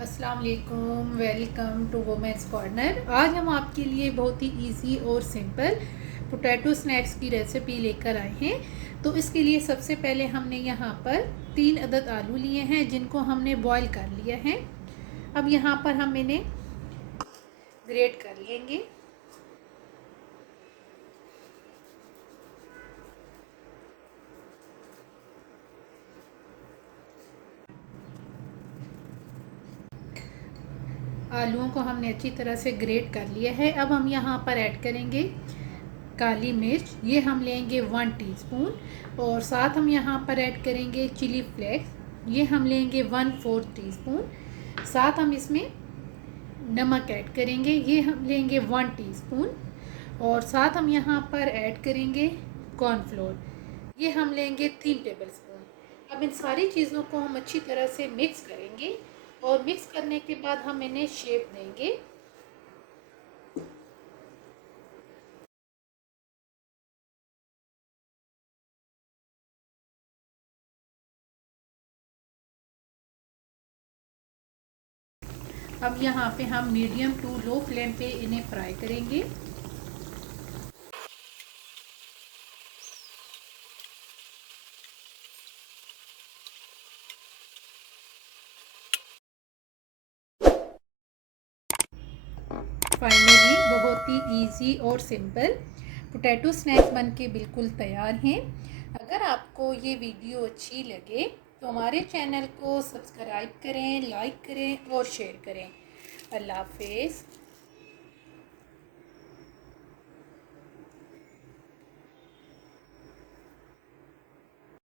अस्सलाम वालेकुम, welcome to women's corner. आज हम आपके लिए बहुत ही इजी और सिंपल पोटैटो स्नैक्स की रेसिपी लेकर आए हैं। तो इसके लिए सबसे पहले हमने यहाँ पर 3 अदद आलू लिए हैं जिनको हमने बॉईल कर लिया है। अब यहाँ पर हम इन्हें ग्रेट कर लेंगे। आलूओं को हमने अच्छी तरह से ग्रेट कर लिया है। अब हम यहाँ पर ऐड करेंगे काली मिर्च, ये हम लेंगे 1 टीस्पून, और साथ हम यहाँ पर ऐड करेंगे चिली फ्लेक्स, ये हम लेंगे 1/4 टीस्पून। साथ हम इसमें नमक ऐड करेंगे, ये हम लेंगे 1 टीस्पून, और साथ हम यहाँ पर ऐड करेंगे कॉर्नफ्लोर, ये हम लेंगे 3 टेबलस्पून। अब इन सारी चीज़ों को हम अच्छी तरह से मिक्स करेंगे और मिक्स करने के बाद हम इन्हें शेप देंगे। अब यहाँ पे हम मीडियम टू लो फ्लेम पे इन्हें फ्राई करेंगे। फाइनली बहुत ही इजी और सिंपल पोटैटो स्नैक्स बनके बिल्कुल तैयार हैं। अगर आपको ये वीडियो अच्छी लगे तो हमारे चैनल को सब्सक्राइब करें, लाइक करें और शेयर करें। अल्लाह हाफिज़।